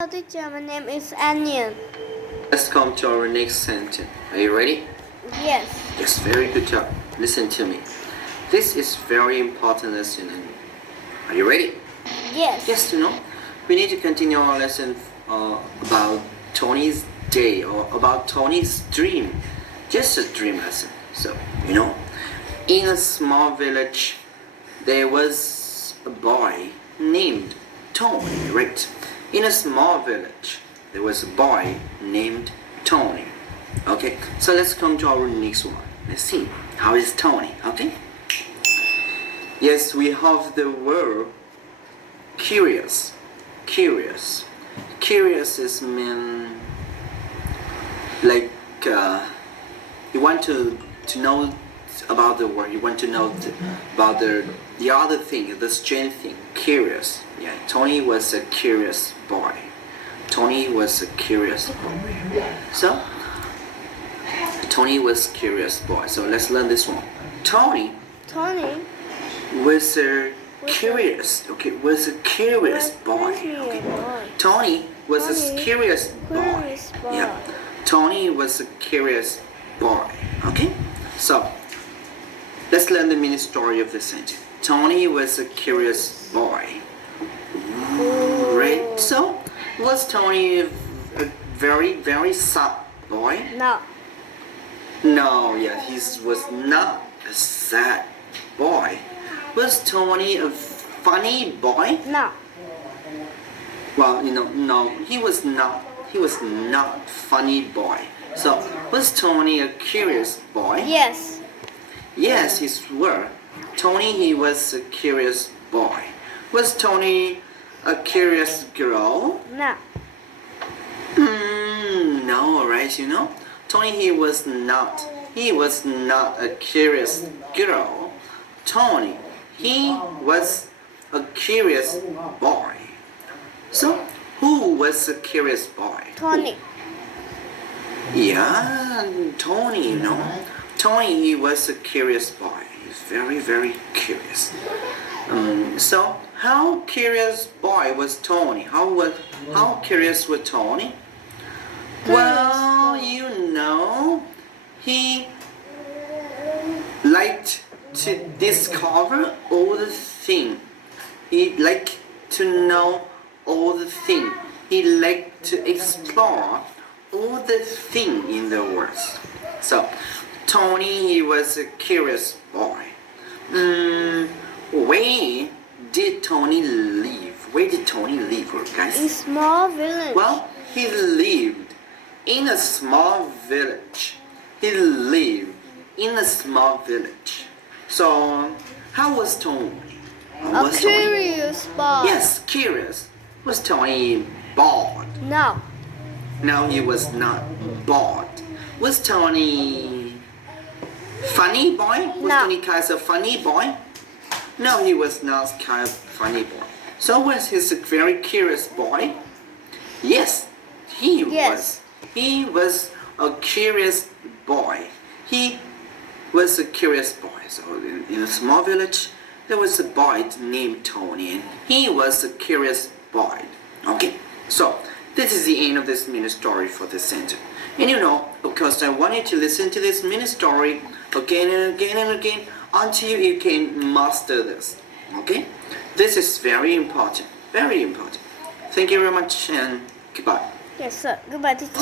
Hello teacher, my name is Onion. Let's come to our next sentence. Are you ready? Yes. Yes, very good job. Listen to me. This is very important lesson. Are you ready? Yes. Yes, we need to continue our lesson about Tony's day or about Tony's dream. Just a dream lesson. So, in a small village, there was a boy named Tony, right? In a small village, there was a boy named Tony. Okay, so let's come to our next one. Let's see, how is Tony? Okay? Yes, we have the word curious. Curious. Curious is mean like you want to know about the word. You want to know about the other thing, the strange thing. Curious. Yeah, Tony was a curious boy. Tony was a curious boy. So, Tony was curious boy. So let's learn this one. Tony was a curious. Okay, was a curious boy. Okay. Tony was a curious boy. Yeah. Tony was a curious boy. Okay. So let's learn the mini story of the sentence. Tony was a curious boy. Right? So, was Tony a very, very sad boy? No. No, yeah, he was not a sad boy. Was Tony a funny boy? No. Well, no, he was not. He was not funny boy. So, was Tony a curious boy? Yes. Yes, he were. Tony, he was a curious boy. Was Tony a curious girl? No. No, right? Tony, he was not. He was not a curious girl. Tony, he was a curious boy. So, who was a curious boy? Tony. Yeah, Tony, Tony, he was a curious boy. He's very, very curious. So, how curious boy was Tony? How curious was Tony? Well, he liked to discover all the things. He liked to know all the things. He liked to explore all the things in the world. So, Tony, he was a curious boy. Where did Tony live? Where did Tony live, guys? In small village. Well, he lived in a small village. He lived in a small village. So, how was Tony? A curious boy. Yes, curious. Was Tony bored? No. No, he was not bored. Was Tony funny boy? Was Tony kind of funny boy? No, he was not kind of funny boy. So was he a very curious boy? Yes, he was. He was a curious boy. He was a curious boy. So in a small village, there was a boy named Tony, and he was a curious boy. Okay, so this is the end of this mini story for this sentence. And of course, I want you to listen to this mini story again and again and again until you can master this. Okay? This is very important. Very important. Thank you very much and goodbye. Yes, sir. Goodbye, teacher.